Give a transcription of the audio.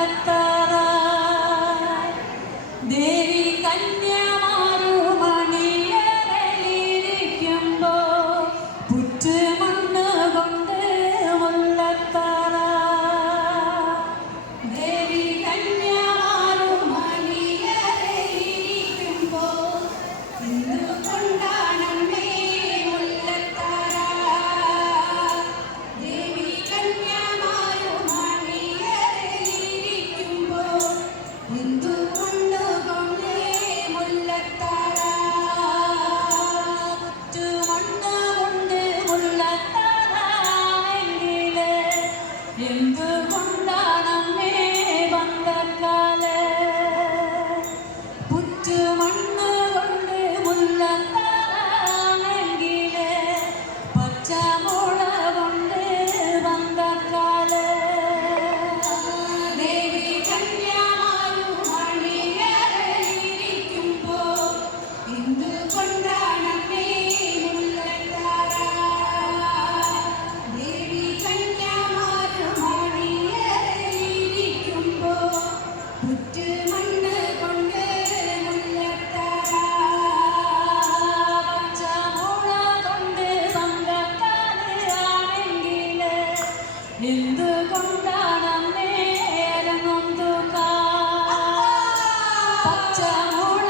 Tara, in నిందుకుండా నన్నే నొందుకా పచ్చముడ